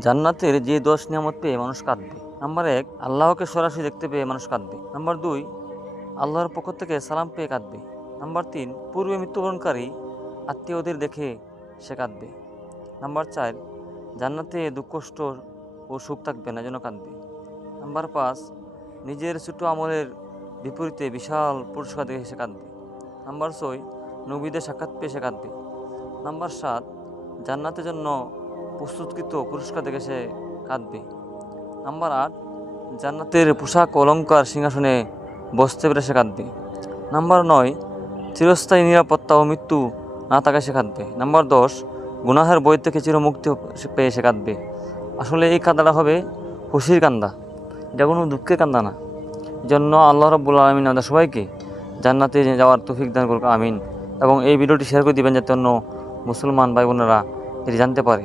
জান্নাতের যে 10 নিয়ামত পেয়ে মানুষ কাঁদবে। নাম্বার 1, আল্লাহকে সরাসরি দেখতে পেয়ে মানুষ কাঁদবে। নাম্বার 2, আল্লাহর পক্ষ থেকে সালাম পেয়ে কাঁদবে। নাম্বার 3, পূর্বে মৃত্যুবরণকারী আত্মীয়দের দেখে সে কাঁদবে। নাম্বার 4, জান্নাতে দুঃখ কষ্ট ও সুখ থাকবে না, যেন কাঁদবে। নাম্বার 5, নিজের ছোট আমলের বিপরীতে বিশাল পুরস্কার দেখে সে কাঁদবে। নাম্বার 6, নবীদের সাক্ষাৎ পেয়ে সে কাঁদবে। নাম্বার 7, জান্নাতের জন্য প্রস্তুতকৃত পুরস্কার দেখে সে কাঁদবে। নাম্বার 8, জান্নাতের পোশাক অলঙ্কার সিংহাসনে বসতে পেরে সে কাঁদবে। নাম্বার 9, চিরস্থায়ী নিরাপত্তা ও মৃত্যু না থাকায় সে কাঁদবে। নাম্বার 10, গুনাহের বই থেকে চিরমুক্তি পেয়ে সে কাঁদবে। আসলে এই কান্দাটা হবে খুশির কান্দা, এটা কোনো দুঃখের কান্দা না। জন্য আল্লাহ রাব্বুল আলামিন আমাদের সবাইকে জান্নাতে যাওয়ার তৌফিক দান করুক, আমিন। এবং এই ভিডিওটি শেয়ার করে দিবেন যাতে অন্য মুসলমান ভাই বোনেরা এটি জানতে পারে।